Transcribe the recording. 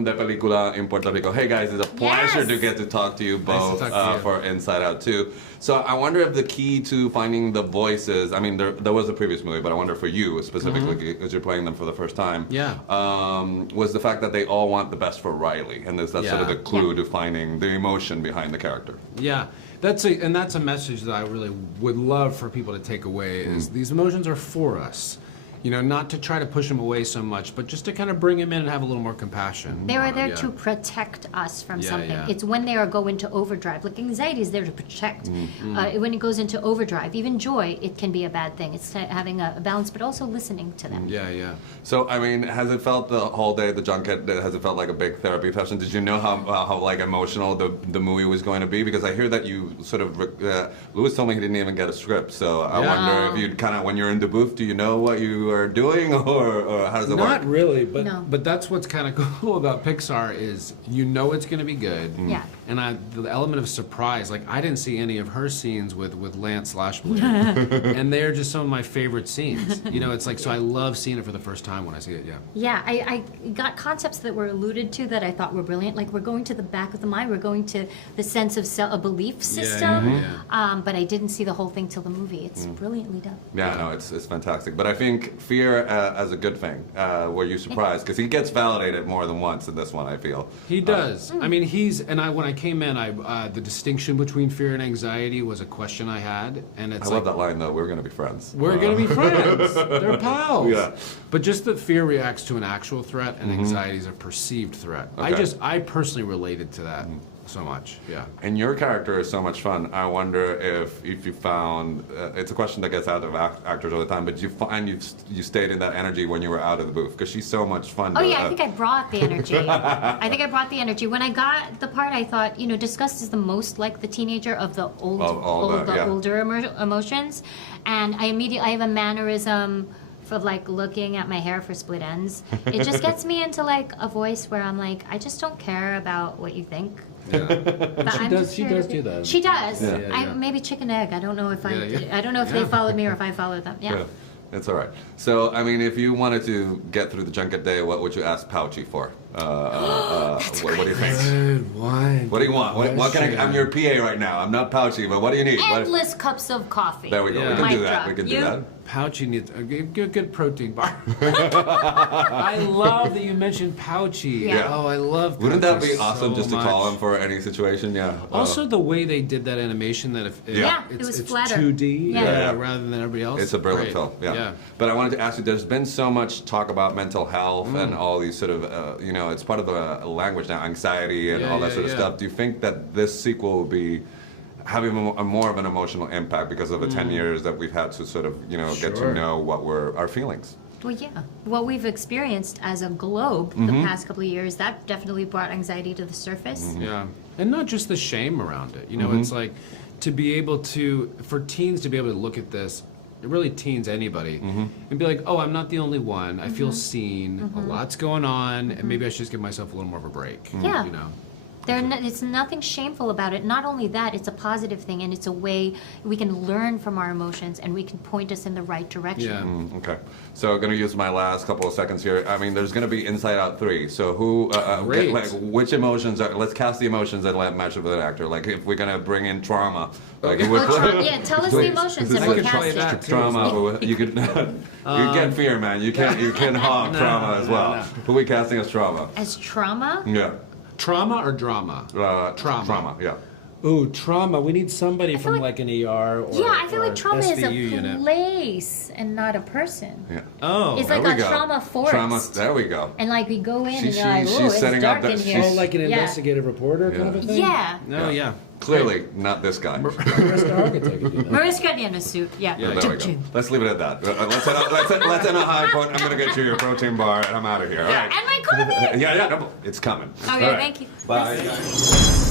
Asociación de Película in Puerto Rico. Hey guys, it's a pleasure to get to talk to you both for Inside Out 2. So I wonder if the key to finding the voices, I mean, there was a previous movie, but I wonder for you specifically, because you're playing them for the first time, was the fact that they all want the best for Riley, and that's sort of the clue to finding the emotion behind the character. Yeah. That's a message that I really would love for people to take away is these emotions are for us. You know, not to try to push them away so much, but just to kind of bring them in and have a little more compassion. They are there to protect us from something. It's when they are go into overdrive. Like anxiety is there to protect. When it goes into overdrive, even joy, it can be a bad thing. It's having a balance, but also listening to them. Yeah. So, I mean, has it felt the whole day, the junket, has it felt like a big therapy session? Did you know how like emotional the movie was going to be? Because I hear that you sort of, Louis told me he didn't even get a script. So I wonder if you'd kind of, when you're in the booth, do you know what you are doing, or how does it work? Not really, but that's what's kind of cool about Pixar is you know it's going to be good. Yeah. And the element of surprise, like I didn't see any of her scenes with Lance /Blue, and they're just some of my favorite scenes. You know, it's like so I love seeing it for the first time when I see it. Yeah, I got concepts that were alluded to that I thought were brilliant. Like we're going to the back of the mind, we're going to the sense of a belief system. But I didn't see the whole thing till the movie. It's brilliantly done. Yeah, no, it's fantastic. But I think fear as a good thing. Were you surprised? Because he gets validated more than once in this one, I feel. He does. I mean, when I came in, the distinction between fear and anxiety was a question I had, and it's I love that line though. We're gonna be friends. We're gonna be friends. They're pals. Yeah. But just that fear reacts to an actual threat, and anxiety is a perceived threat. Okay. I personally related to that so much. Yeah. And your character is so much fun. I wonder if you found it's a question that gets out of actors all the time. But you find you stayed in that energy when you were out of the booth because she's so much fun. Oh yeah, I think I brought the energy. I think I brought the energy. When I got the part, I thought, you know, Disgust is the most like the teenager of the older emotions, and I have a mannerism for like looking at my hair for split ends. It just gets me into like a voice where I'm like, I just don't care about what you think. Yeah. But she does do that. She does. Yeah. Maybe chicken egg. I don't know if I don't know if they followed me or if I followed them. Yeah. It's all right. So, I mean, if you wanted to get through the junket day, what would you ask Pouchy for? What do you think? Good one. What do you want? What can I'm your PA right now. I'm not Pouchy, but what do you need? Endless cups of coffee. There we go. Yeah. We can Mic do that. drop. We can do that. Pouchy needs a good protein bar. I love that you mentioned Pouchy. Yeah. Oh, I love Pouchy. Wouldn't that be awesome so just to much. call him for any situation? Yeah. Also, the way they did that animation, that if it was it's flatter. 2D Yeah. rather than everybody else. It's a brilliant Great. film, yeah. But I wanted to ask you, there's been so much talk about mental health and all these sort of, you know, it's part of the language now, anxiety and all that sort of stuff. Do you think that this sequel will be having more of an emotional impact because of the 10 years that we've had to sort of, you know, get to know what were our feelings? Well, yeah. What we've experienced as a globe the past couple of years, that definitely brought anxiety to the surface. Yeah. And not just the shame around it. You know, it's like to be able to, for teens to be able to look at this, really teens, anybody, and be like, oh, I'm not the only one. I feel seen. A lot's going on, and maybe I should just give myself a little more of a break. Yeah. You know? It's nothing shameful about it. Not only that, it's a positive thing, and it's a way we can learn from our emotions, and we can point us in the right direction. Yeah. Okay. So I'm going to use my last couple of seconds here. I mean, there's going to be Inside Out 3. So who, like, which emotions let's cast the emotions that match up with an actor. Like, if we're going to bring in trauma, like, who would Yeah, tell us the emotions and we'll cast it. Trauma, you could, you get fear, man. You can hog trauma as well. Who are we casting as trauma? As trauma? Yeah. Trauma or drama? Trauma, yeah. Ooh, trauma. We need somebody from like an ER or I feel like trauma is a SVU unit. place and not a person. Yeah. Oh, It's like there a we go. trauma forest. There we go. And like we go in and you're like, she's oh, it's setting up dark in that- here. oh, like an investigative reporter kind of a thing? Yeah. No, yeah. Clearly, not this guy. Mariska Hargitay could do that. Mariska in a suit. Yeah. There we go. Let's leave it at that. Let's end a high point. I'm going to get you your protein bar, and I'm out of here. All right. And my coffee. Yeah, no, it's coming. Okay, thank you. Bye.